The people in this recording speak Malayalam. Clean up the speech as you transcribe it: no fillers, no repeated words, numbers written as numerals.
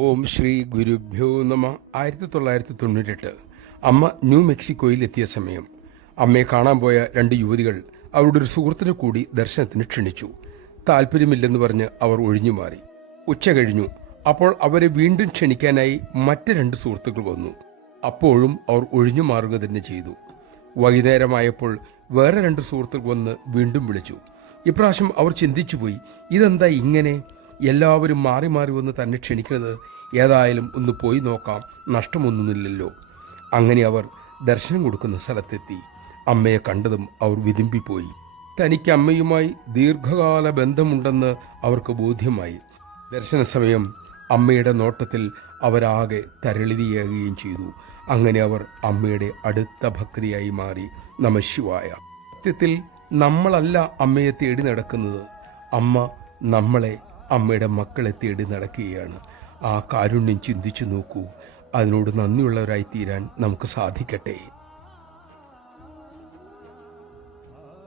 ഓം ശ്രീ ഗുരുഭ്യോ നമ. 1998 അമ്മ ന്യൂ മെക്സിക്കോയിൽ എത്തിയ സമയം അമ്മയെ കാണാൻ പോയ 2 യുവതികൾ അവരുടെ ഒരു സുഹൃത്തിനെ കൂടി ദർശനത്തിന് ക്ഷണിച്ചു. താല്പര്യമില്ലെന്ന് പറഞ്ഞ് അവർ ഒഴിഞ്ഞുമാറി. ഉച്ച കഴിഞ്ഞു. അപ്പോൾ അവരെ വീണ്ടും ക്ഷണിക്കാനായി മറ്റ് 2 സുഹൃത്തുക്കൾ വന്നു. അപ്പോഴും അവർ ഒഴിഞ്ഞു മാറുക തന്നെ ചെയ്തു. വൈകുന്നേരമായപ്പോൾ വേറെ 2 സുഹൃത്തുക്കൾ വന്ന് വീണ്ടും വിളിച്ചു. ഇപ്രാവശ്യം അവർ ചിന്തിച്ചുപോയി, ഇതെന്താ ഇങ്ങനെ? എല്ലാവരും മാറി മാറി വന്ന് തന്നെ ക്ഷണിക്കുന്നത്, ഏതായാലും ഒന്ന് പോയി നോക്കാം, നഷ്ടമൊന്നുമില്ലല്ലോ. അങ്ങനെ അവർ ദർശനം കൊടുക്കുന്ന സ്ഥലത്തെത്തി. അമ്മയെ കണ്ടതും അവർ വിതുമ്പിപ്പോയി. തനിക്ക് അമ്മയുമായി ദീർഘകാല ബന്ധമുണ്ടെന്ന് അവർക്ക് ബോധ്യമായി. ദർശന സമയം അമ്മയുടെ നോട്ടത്തിൽ അവരാകെ തരളിതയാകുകയും ചെയ്തു. അങ്ങനെ അവർ അമ്മയുടെ അടുത്ത ഭക്തിയായി മാറി. നമഃശിവായ. സത്യത്തിൽ നമ്മളല്ല അമ്മയെ തേടി നടക്കുന്നത്, അമ്മ നമ്മളെ, അമ്മയുടെ മക്കളെ തേടി നടക്കുകയാണ്. ആ കാരുണ്യം ചിന്തിച്ചു നോക്കൂ. അതിനോട് നന്ദിയുള്ളവരായി തീരാൻ നമുക്ക് സാധിക്കട്ടെ.